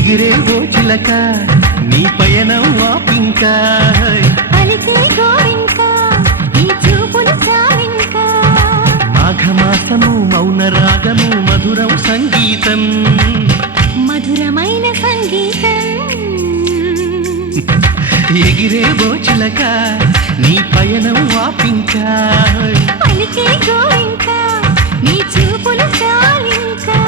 ఎగిరే గోచిలక నీ పయనం వాపింకా పలికే గోరింకా ఈ చూపులు చాలింకా మాఘమాసము మౌన రాగము మధురం సంగీతం మధురమైన సంగీతం ఎగిరే గోచిలక నీ పయనం వాపింకా పలికే గోరింకా నీ చూపులు చాలింకా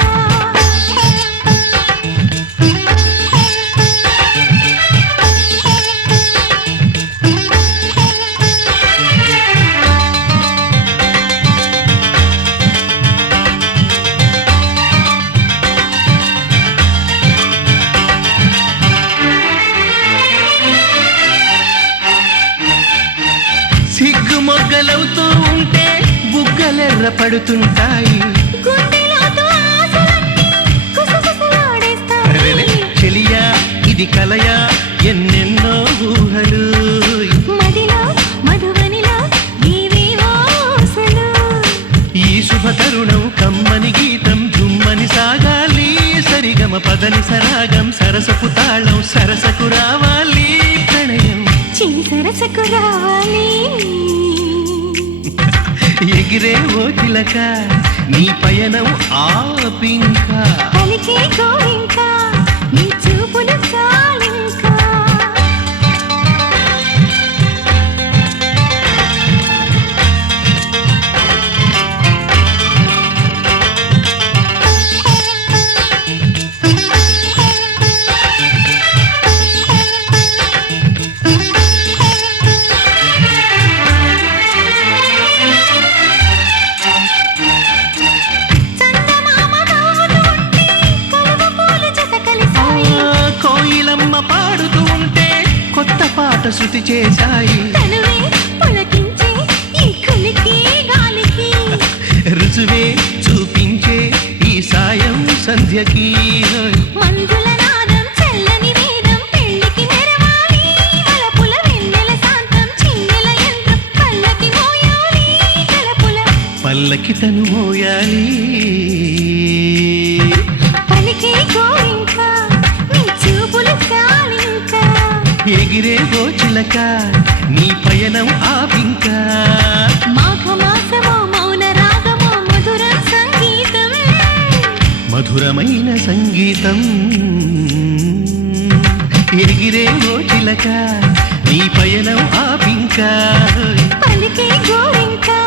సిగ్గు మొగ్గలవుతూ ఉంటే బుగ్గలెర్ర పడుతుంటాయి గుండెలోతో ఆశలన్నీ కుసకుసలాడేస్తాయి. చెలియా ఇది కలయా ఎన్నెన్నో ఊహలు మదిలో మధువనిలో ఏవేవో ఆశలు. ఈ శుభ తరుణం కమ్మని గీతం జుమ్మని సాగాలి సరిగమ పదని సరాగం సరసపు తాళం సరసకు రావాలి ప్రణయం చిన్ని సరసకు రావాలి ఎగిరే ఓ చిలక నీ పయనం ఆపింకా పలికే గోరింకా నీ చూపులు చాలింకా చందమామ నవ్వుతుంటే కలువ పూలు జత కలిసాయి. కోయిలమ్మ పాడుతూ ఉంటే కొత్త పాట శృతి చేశాయి తనువే పులకించే ఈ కులికి గాలికి రుజువే చూపించే ఈ సాయం సంధ్యకి మంజుల నాదం చల్లని వేదం పెళ్లికి మెరవాలి వలపుల వెన్నెల శాంతం చిన్నెల యంత్రం పల్లకి మోయాలి తలపుల పల్లకి తను మోయాలి పలికే గోరింకా నీ చూపులు చాలింకా ఎగిరే గోచిలక నీ పయనం ఆపింకా మాఘమాసమో మౌన రాగమో మధుర సంగీతం మధురమైన సంగీతం ఎగిరే గోచిలక నీ పయనం ఆపింకా పలికే గోరింకా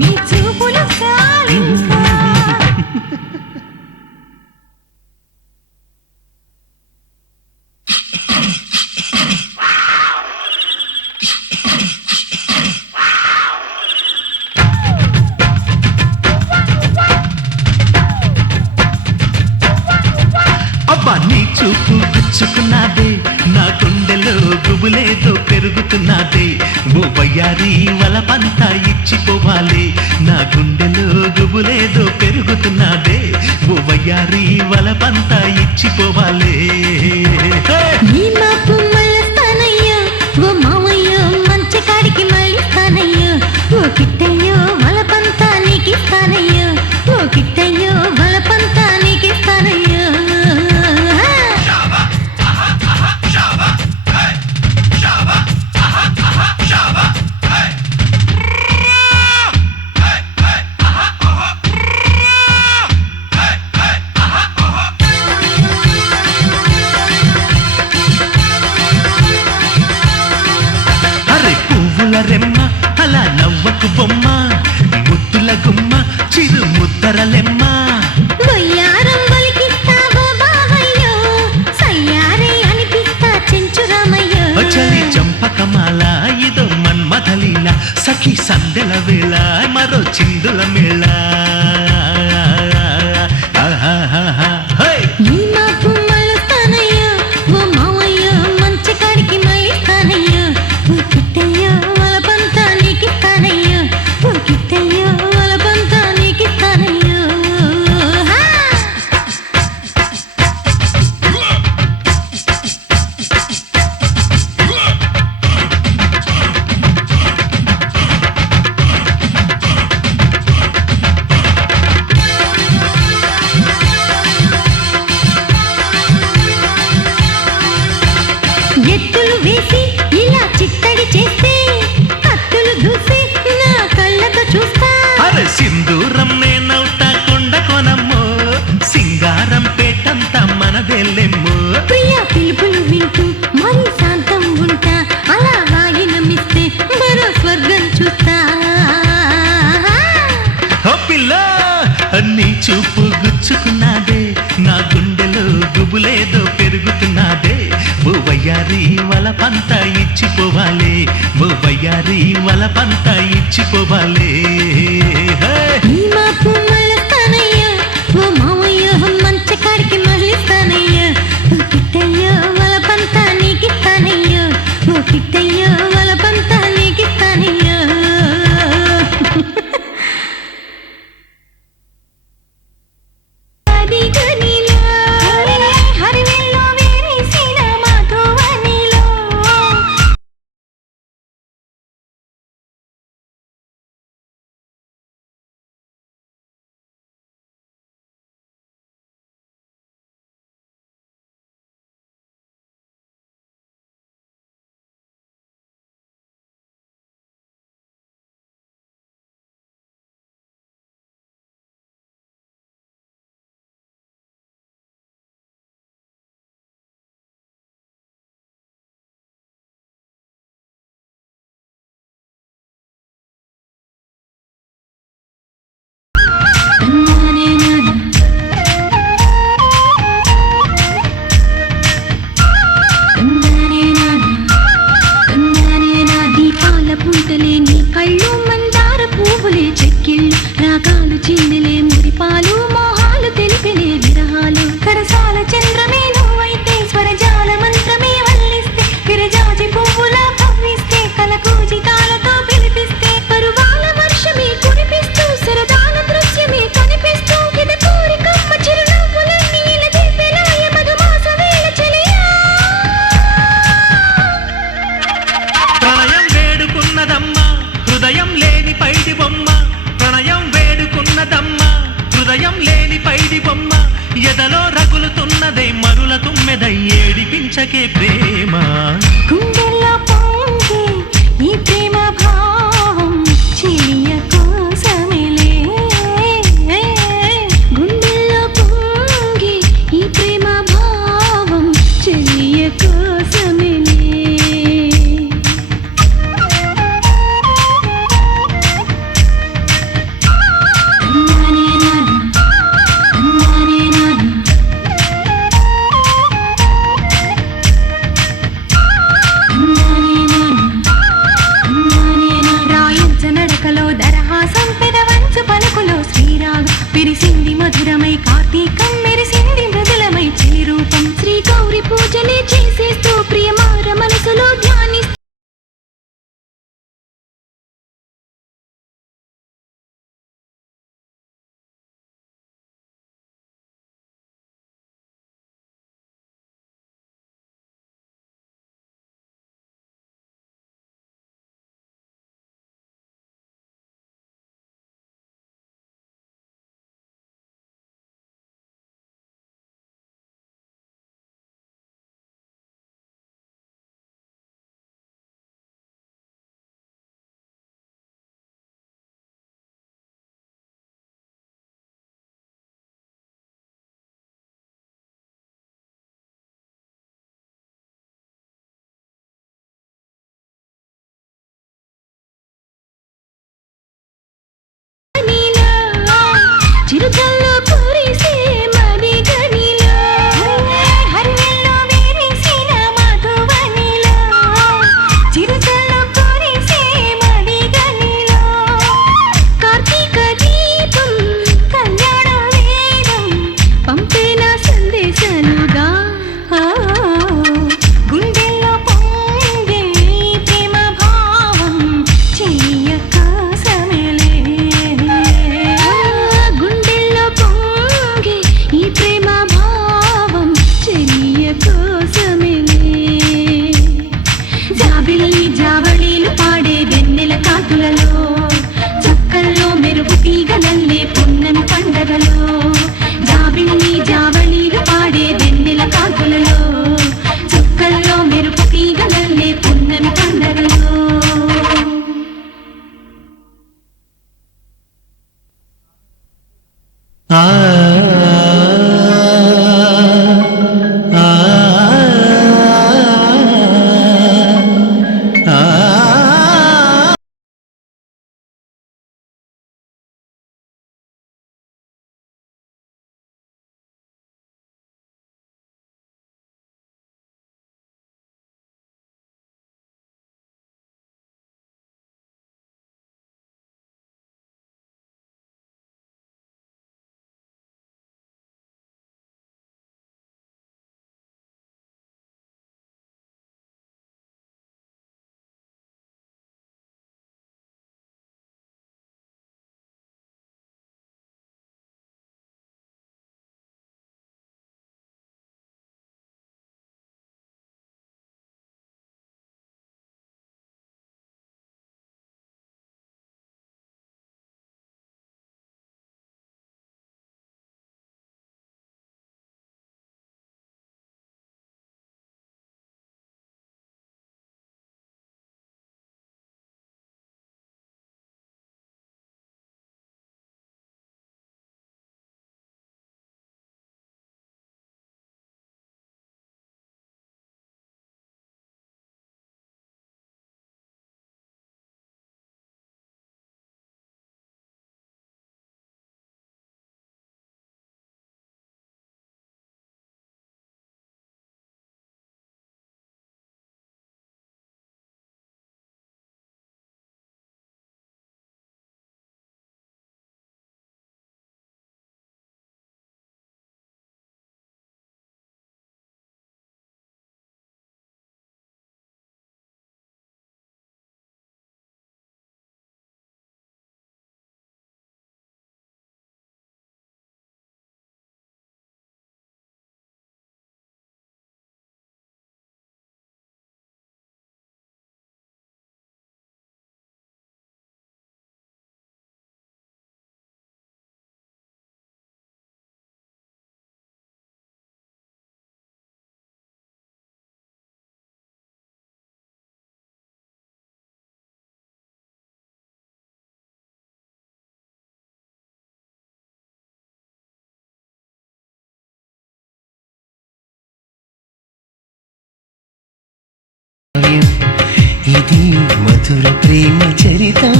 నీ చూపులు చాలింకా అబ్బా నీ చూపు గుచ్చుకున్నాదే నా గుండెలో గుబులేదో పెరుగుతున్నదే ఓ వయ్యారి వలపంతా ఇచ్చిపోవాలి నా గుండెలో గుబులేదో పెరుగుతున్నదే ఓ వయ్యారి వలపంతా ఇచ్చిపోవాలి నీ మాపు మళ్ళస్తానయ్యా ఓ మామయ్య మంచి కాడికి మళ్ళిస్తానయ్యా ఓ కిట్టయ్యో వలపంతా నీకిస్తానయ్యా ఓ కిట్టయ్యో వలపంతా నీకిస్తానయ్యా అరే పువ్వుల రెమ్మ అలా నవ్వకు బొమ్మ ముద్దుల గుమ్మ చిరు ముద్దరలెమ్మ వయ్యారం వలికిస్తావో బావయ్యో సయ్యారే అనిపిస్తా చెంచురామయ్యో చలి చంపకమాల ఇదో మన్మథలీల సఖి సందెల వేళ మరో చిందుల మేళ ఆహాహాహా. హై! నీ మాపు మళ్ళస్తానయ్యా ఓ మామయ్య మంచి కాడికి మళ్ళిస్తానయ్యా ఓ కిట్టయ్యో వలపంతా నీకిస్తానయ్యా ఓ కిట్టయ్యో వలపంతా నీకిస్తానయ్యా పువ్వులేదో పెరుగుతున్నదే ఓ వయ్యారి వలపంత ఇచ్చిపోవాలే ఓ వయ్యారి వలపంత ఇచ్చిపోవాలే ఈ మాపు మళ్ళస్తానయ్యా ఓ మావయ్య మంచకాడికి మళ్ళిస్తానయ్యా ఓ కిట్టయ్య వలపంత నీకిస్తానయ్యా ఓ కిట్టయ్య వలపంత నీకిస్తానయ్యా ఎదలో రగులుతున్నదే మరుల తుమ్మెదై ఏడిపించకే ప్రేమ గుండెల్లో పొంగే ఈ ప్రేమ భావం చెలియ కోసమేలే గుండెల్లో పొంగే ఈ ప్రేమ భావం చెలియ కోసమేలే ఇది మధుర ప్రేమ చరితం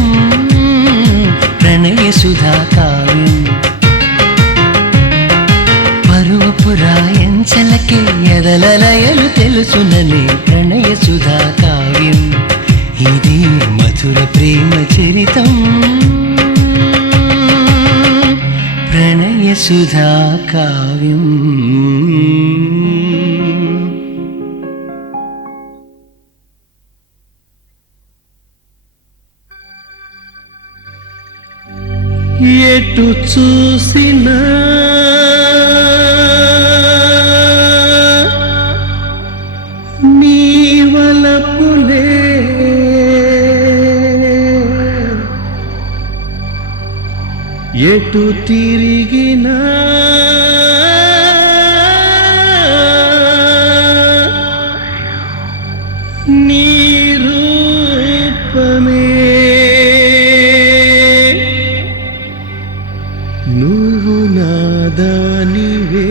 ప్రణయ సుధా కావ్యం పరువపు రాయంచలకే ఎదలలయలు తెలుసునలే ప్రణయ సుధా కావ్యం ఇది మధుర ప్రేమ చరితం ప్రణయ సుధా కావ్యం ఎటు చూసినా నీ వలపులే ఎటు తిరిగినా నీ రూపమే నువ్వు నాదానివే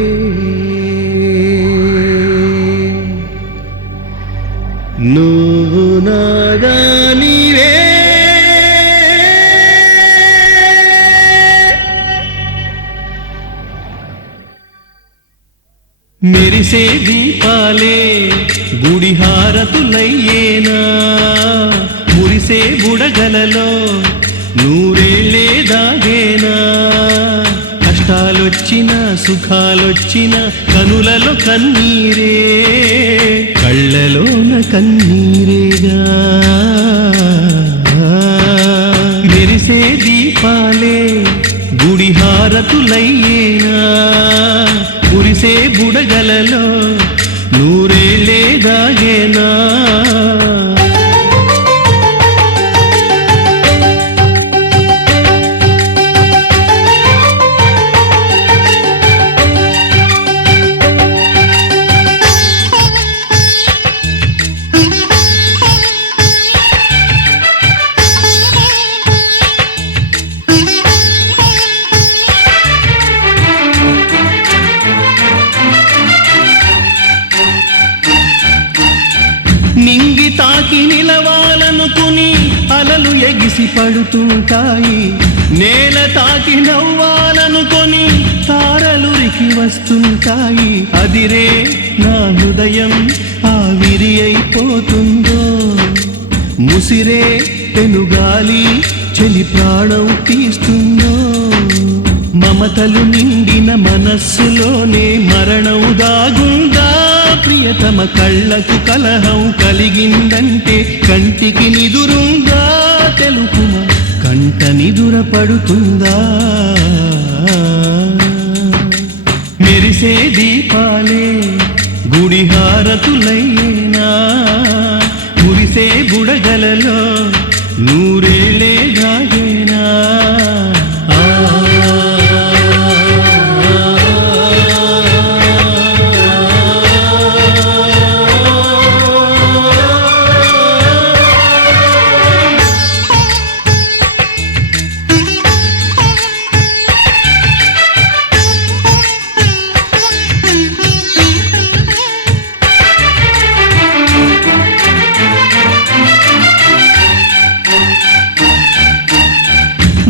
నువ్వు నాదానివే మెరిసే దీపాలే గుడి హారతులయ్యేనా మురిసే బుడగలలో నూరేళ్ళే దాగేనా కష్టాలొచ్చినా సుఖాలొచ్చినా కనులలో కన్నీరే కళ్ళలోన కన్నీరేగా మెరిసే దీపాలే గుడి హారతులయ్యేనా మురిసే బుడగలలో నూరేళ్ళే దాగేనా నింగి తాకి నిలవాలనుకుని అలలు ఎగిసి పడుతుంటాయి నేల తాకి నవ్వాలనుకొని తారలురికి వస్తుంటాయి అదిరే నా హృదయం ఆవిరి అయిపోతుందో ముసిరే పెనుగాలి చెలి ప్రాణం తీస్తుందో మమతలు నిండిన మనస్సులోనే మరణం దాగుందా ప్రియతమ కళ్ళకు కలహం కలిగిందంటే కంటికి నిదురుందా తెలుపుమా కంట నిదుర పడుతుందా మెరిసే దీపాలే గుడి హారతులైనా మురిసే బుడగలలో నూరేళ్ళే దాగేనా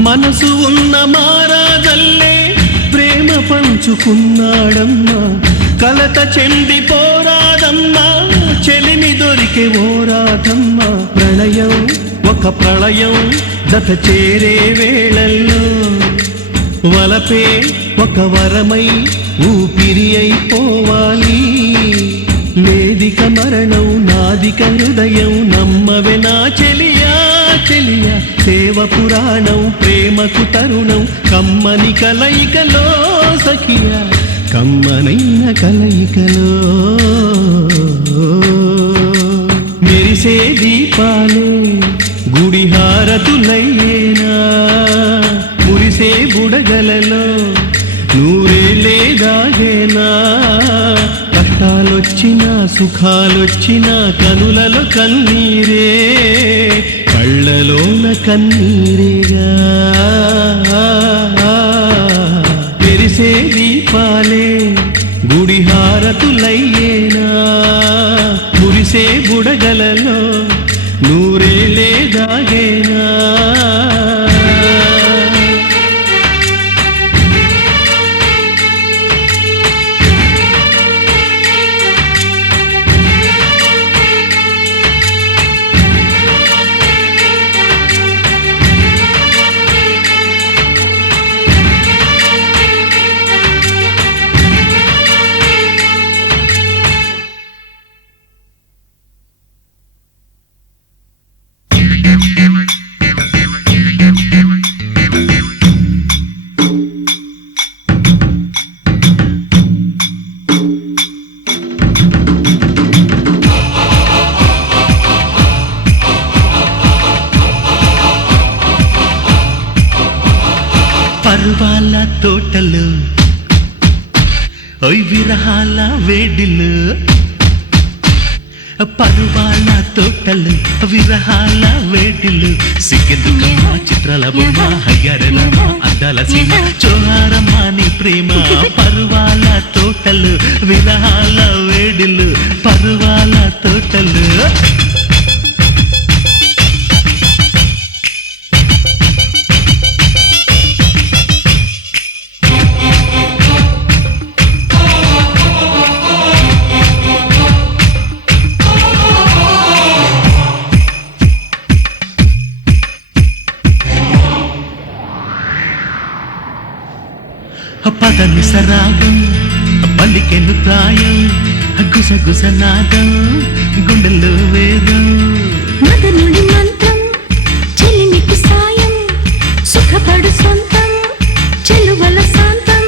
మనసు ఉన్న మారాజల్లే ప్రేమ పంచుకున్నాడమ్మా కలత చెంది పోరాదమ్మా చెలిమి దొరికే ఓరాదమ్మా ప్రళయం ఒక ప్రళయం జత చేరే వేళల్లో వలపే ఒక వరమై ఊపిరి అయిపోవాలి లేదిక మరణం నాదిక హృదయం నమ్మవే నా చెలియా చెలియా సేవ పురాణం ప్రేమకు తరుణం కమ్మని కలయికలో సఖియా కమ్మనైన కలయికలో మెరిసే దీపాలే గుడి హారతులయ్యేనా మురిసే బుడగలలో నూరేళ్ళే దాగేనా కష్టాలొచ్చినా సుఖాలొచ్చినా కనులలో కన్నీరే కళ్ళలోన కన్నీరేగా మెరిసే దీపాలే గుడి హారతులయ్యేనా మురిసే మెరిసే బుడగలలో నూరేళ్ళే దాగేనా పర్వాల తోటలు ఓయ్ విరహాల వేడిలు పర్వాల తోటలు విరహాల వేడిలు సిగ్గెందుకమ్మా చిత్రాల బొమ్మ హయ్యారెలమ్మ అందాల సీమ చోహారమ్మ నీ ప్రేమ పర్వాల తోటలు విరహాల వేడిలు పర్వాల తోటలు పదని సరాగం పల్లికెను ప్రాయం గుసగుస నాదం గుండెల్లో వేదం మదనుడి మంత్రం చెలిమికి సాయం సుఖపడు సొంతం చెలువల శాంతం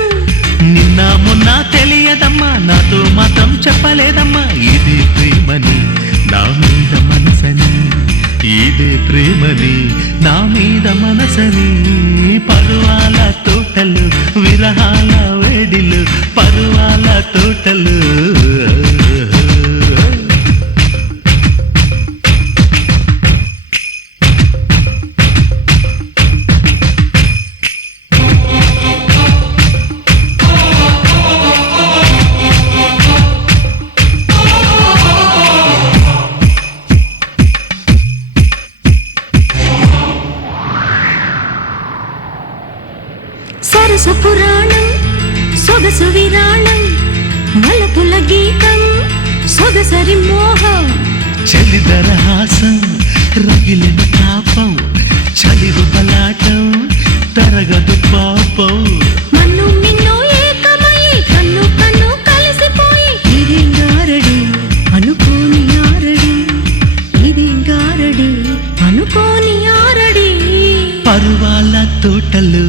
నిన్న మొన్న తెలియదమ్మా నాతో మాత్రం చెప్పలేదమ్మా ఇదే ప్రేమని నా మీద మనసని ఇదే ప్రేమని నా మీద మనసని పర్వాల తోటలు విరహాల వేడిలు పర్వాల తోటలు సరస పురాణం సొగసు విరాళం మలపుల గీతం సొగసరి మోహం చలిదరహాసం రగిలిన తాపం చలిరు బలాటం తరగదు పాపం మన్ను మిన్ను ఏకమై కన్ను కన్ను కలిసిపోయి ఇది గారడి అనుకోని ఆరడి ఇది గారడి అనుకోని ఆరడి పర్వాల తోటలు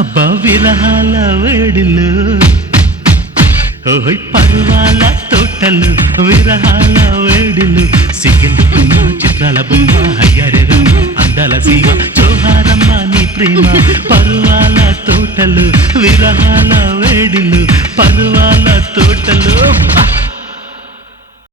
అబ్బా విరహాల వేడిలు ఓయ్ పర్వాల తోటలు విరహాల వేడిలు సిగ్గెందుకున్న చిత్రాల బొమ్మ హయ్యారే రమ్మ అందాల సీమ చోహారమ్మ నీ ప్రేమ పర్వాల తోటలు విరహాల వేడిలు పర్వాల తోటలు